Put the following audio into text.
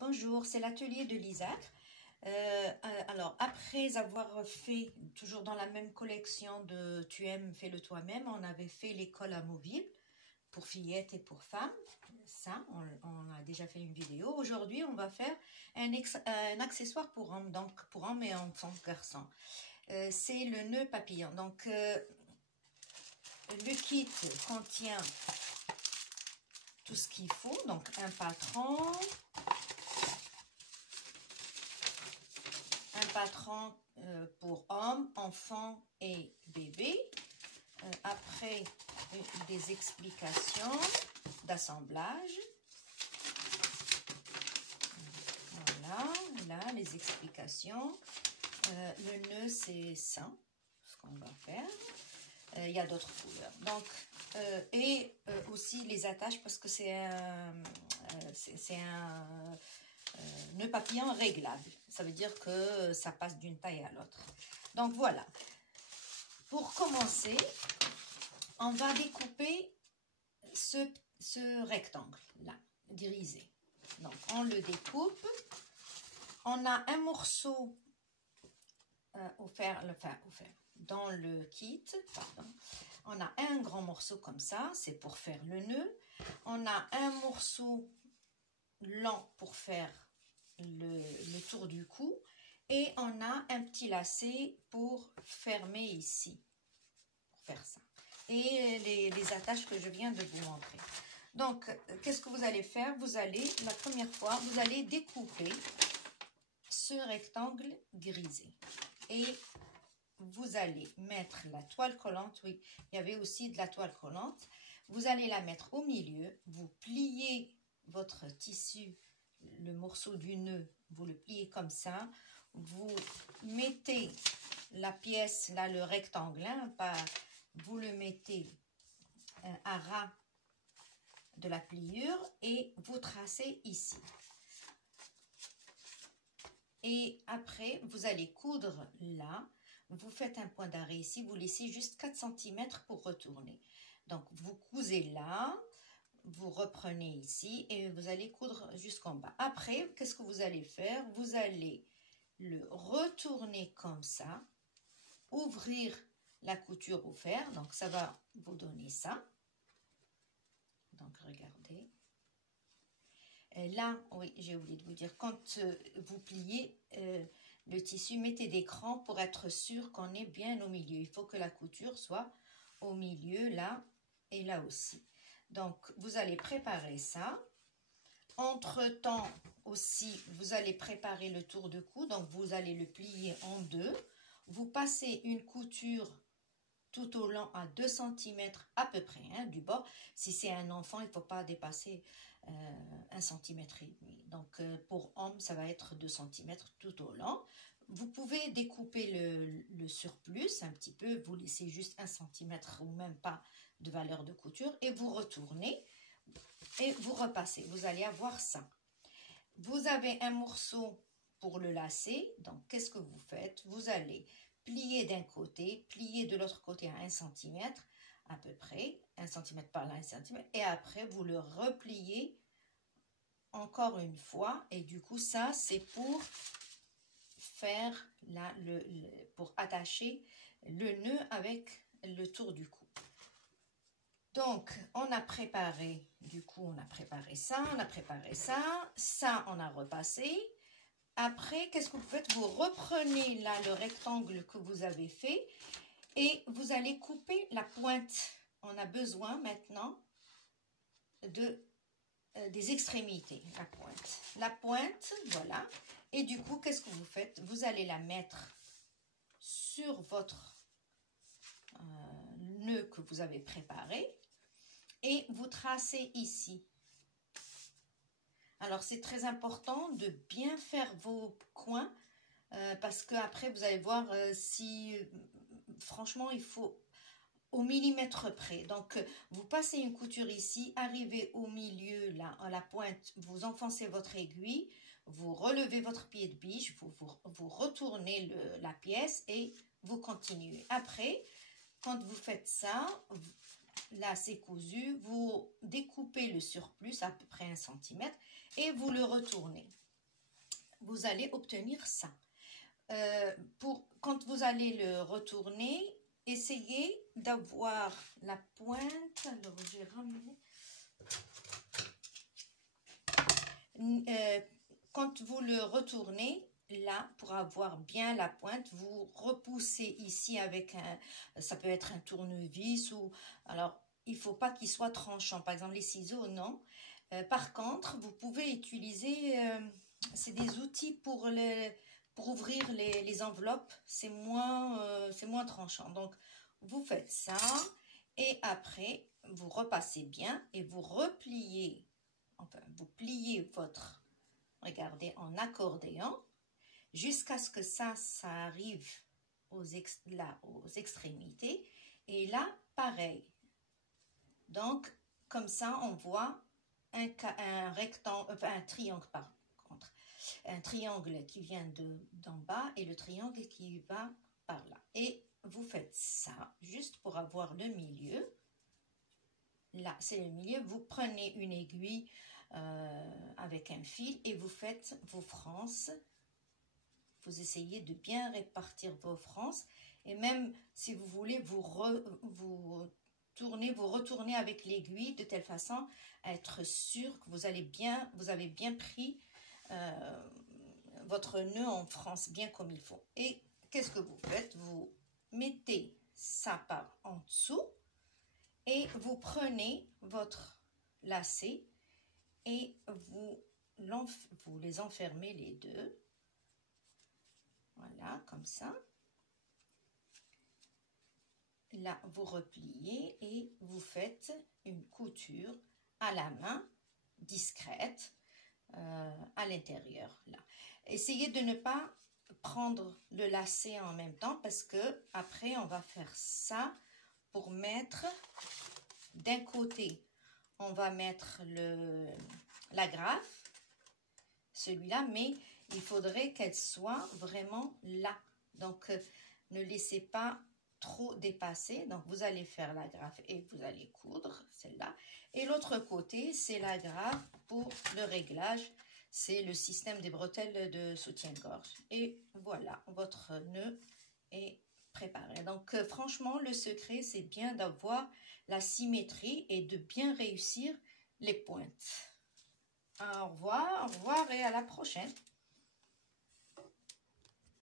Bonjour, c'est l'atelier de l'Isaac. Alors, après avoir fait, toujours dans la même collection de Tu aimes, fais-le toi-même, on avait fait les cols amovibles pour fillettes et pour femmes. Ça, on a déjà fait une vidéo. Aujourd'hui, on va faire un accessoire pour hommes, donc pour hommes et enfants, garçons. C'est le nœud papillon. Donc, le kit contient tout ce qu'il faut. Donc, un patron, pour hommes, enfants et bébés. Après, des explications d'assemblage. Voilà, là, les explications. Le nœud, c'est ça, ce qu'on va faire. Il y a d'autres couleurs. Donc, aussi les attaches, parce que c'est un nœud papillon réglable. Ça veut dire que ça passe d'une taille à l'autre. Donc voilà. Pour commencer, on va découper ce rectangle-là, grisé. Donc on le découpe. On a un morceau offert dans le kit. Pardon. On a un grand morceau comme ça, c'est pour faire le nœud. On a un morceau lent pour faire le tour du cou et on a un petit lacet pour fermer ici, pour faire ça, et les attaches que je viens de vous montrer. Donc qu'est-ce que vous allez faire? Vous allez, la première fois, vous allez découper ce rectangle grisé et vous allez mettre la toile collante. Oui, il y avait aussi de la toile collante. Vous allez la mettre au milieu, vous pliez votre tissu, le morceau du nœud, vous le pliez comme ça, vous mettez la pièce, là le rectangle, hein, vous le mettez à ras de la pliure et vous tracez ici. Et après, vous allez coudre là, vous faites un point d'arrêt ici, vous laissez juste 4 cm pour retourner. Donc, vous cousez là, vous reprenez ici et vous allez coudre jusqu'en bas. Après, qu'est-ce que vous allez faire? Vous allez le retourner comme ça, ouvrir la couture au fer, donc ça va vous donner ça. Donc, regardez. Et là, oui, j'ai oublié de vous dire, quand vous pliez le tissu, mettez des crans pour être sûr qu'on est bien au milieu. Il faut que la couture soit au milieu, là et là aussi. Donc, vous allez préparer ça. Entre-temps, aussi, vous allez préparer le tour de cou. Donc, vous allez le plier en deux. Vous passez une couture tout au long à 2 cm à peu près, hein, du bord. Si c'est un enfant, il ne faut pas dépasser 1,5 cm. Donc, pour homme, ça va être 2 cm tout au long. Vous pouvez découper le surplus un petit peu. Vous laissez juste 1 cm ou même pas de valeur de couture et vous retournez et vous repassez. Vous allez avoir ça. Vous avez un morceau pour le lacet. Donc, qu'est-ce que vous faites? Vous allez plier d'un côté, plier de l'autre côté à 1 cm à peu près, 1 cm par là, 1 cm, et après vous le repliez encore une fois, et du coup ça c'est pour faire pour attacher le nœud avec le tour du cou. Donc on a préparé, du coup on a préparé ça, ça on a repassé. Après, qu'est-ce que vous faites? Vous reprenez là le rectangle que vous avez fait et vous allez couper la pointe. On a besoin maintenant des extrémités, la pointe, voilà. Et du coup, qu'est-ce que vous faites? Vous allez la mettre sur votre nœud que vous avez préparé et vous tracez ici. Alors, c'est très important de bien faire vos coins parce qu'après, vous allez voir si, franchement, il faut au millimètre près. Donc, vous passez une couture ici, arrivez au milieu, là, à la pointe, vous enfoncez votre aiguille, vous relevez votre pied de biche, vous retournez la pièce et vous continuez. Après, quand vous faites ça, là c'est cousu, vous découpez le surplus à peu près 1 cm et vous le retournez. vous allez obtenir ça. Quand vous allez le retourner, essayez d'avoir la pointe. Alors, j'ai ramené. Quand vous le retournez, là, pour avoir bien la pointe, vous repoussez ici avec ça peut être un tournevis ou, alors, il ne faut pas qu'il soit tranchant. Par exemple, les ciseaux, non. Par contre, vous pouvez utiliser, c'est des outils pour ouvrir les enveloppes, c'est moins tranchant. Donc, vous faites ça et après, vous repassez bien et vous repliez, enfin, vous pliez votre, regardez, en accordéon jusqu'à ce que ça arrive aux extrémités. Et là, pareil. Donc, comme ça, on voit un rectangle, enfin, un triangle, par contre. Un triangle qui vient d'en bas et le triangle qui va par là. Et vous faites ça juste pour avoir le milieu. Là, c'est le milieu. Vous prenez une aiguille avec un fil et vous faites vos frances. Vous essayez de bien répartir vos frances. Et même si vous voulez, vous retournez avec l'aiguille de telle façon à être sûr que vous avez bien pris votre nœud en France bien comme il faut. Et qu'est-ce que vous faites? Vous mettez ça par en dessous et vous prenez votre lacet et vous les enfermez les deux. Voilà, comme ça. Là, vous repliez et vous faites une couture à la main, discrète, à l'intérieur. Là, essayez de ne pas prendre le lacet en même temps parce que après, on va faire ça pour mettre d'un côté, on va mettre l'agrafe, celui-là, mais il faudrait qu'elle soit vraiment là. Donc, ne laissez pas trop dépasser. Donc, vous allez faire l'agrafe et vous allez coudre celle-là. Et l'autre côté, c'est l'agrafe pour le réglage. C'est le système des bretelles de soutien-gorge. Et voilà, votre nœud est préparé. Donc, franchement, le secret, c'est bien d'avoir la symétrie et de bien réussir les pointes. Au revoir et à la prochaine.